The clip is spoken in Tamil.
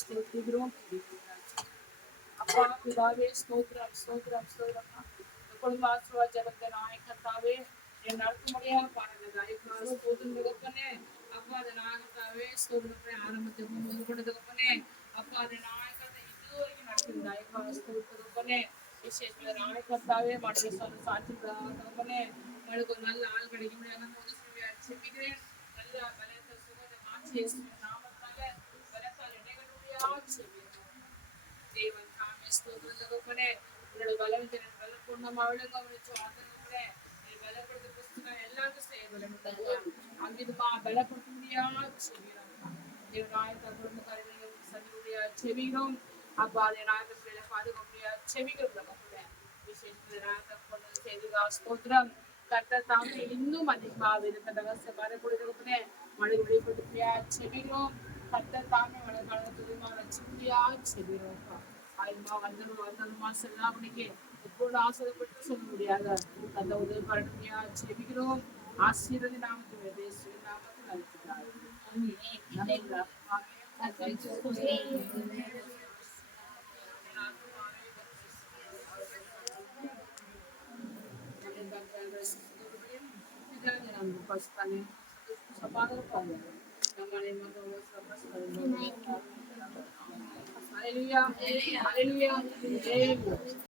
ஸ்தோத்திரிக்கிறோம். அப்பா பிதாவே ஸ்தோத்திரம் ஸ்தோத்திரம் ஸ்தோத்திரம். குடும்ப ஆசீர்வாத ஜெபத்தை நாய் கர்த்தாவே என் நடக்கும்படியாக பாருங்க ஸ்தோத்திரம் தகப்பனே. அப்பா அதை நாயகத்தாவே ஸ்தோத்திரத்தை ஆரம்பத்துக்கு முதல் கூட தகப்பனே. அப்பா அதை நாயகத்தை இதுவரைக்கும் நடத்திருந்தாய் தகப்பனே. விசேஷத்துல நாயகத்தாவே மனதில் சொல்ல சாட்சி தகப்பனே. உங்களுக்கு ஒரு நல்ல ஆள் கிடைக்க முடியாது செபிக்கிறேன். நல்ல பலத்தை சுகத்தை மாற்றி நாமத்தால பலத்தால் இடைகளுடைய செபிக்கிறேன். தேவன் தாமே ஸ்தோத்திரம் தகப்பனே. உங்களோட பலவீனத்தை நல்ல பூர்ணமாக கவனிச்சு ஆதரவுகளே நீ பலப்படுத்த புஸ்தகம் எல்லாருக்கும் செய்ய பலன் அங்கிதுமா பலப்படுத்த முடியாது செபிக்கிறோம். தேவநாயக குடும்பக்காரர்கள் சதியுடைய செவிகிறோம். அப்பா அதை நாயகத்தில பாதுகாக்க முடியாது செவிக்கிறோம் தகப்பனே. விசேஷ செய்திகா ஸ்தோத்திரம். கர்த்தர் தாமே இன்னும் அதிகமாக இருக்க ரகசிய வரக்கூடியதுக்குனே மழை வெளிப்பட்டு முடியாது செவிகிறோம். கர்த்தர் தாமே வளர்கால துதிமா வச்சு முடியாது செவிகிறோம். ஆயுமா வந்தனுமா செல்லாமணிக்கு எப்போது ஆசிரியப்பட்டு சொல்ல முடியாத அந்த உதவி பரணியா செவிகிறோம். ஆசீர்வதி நாமத்தில் பேசுகிற நாமத்தில் அழைக்கிறார். Hallelujah. Hallelujah. Hallelujah.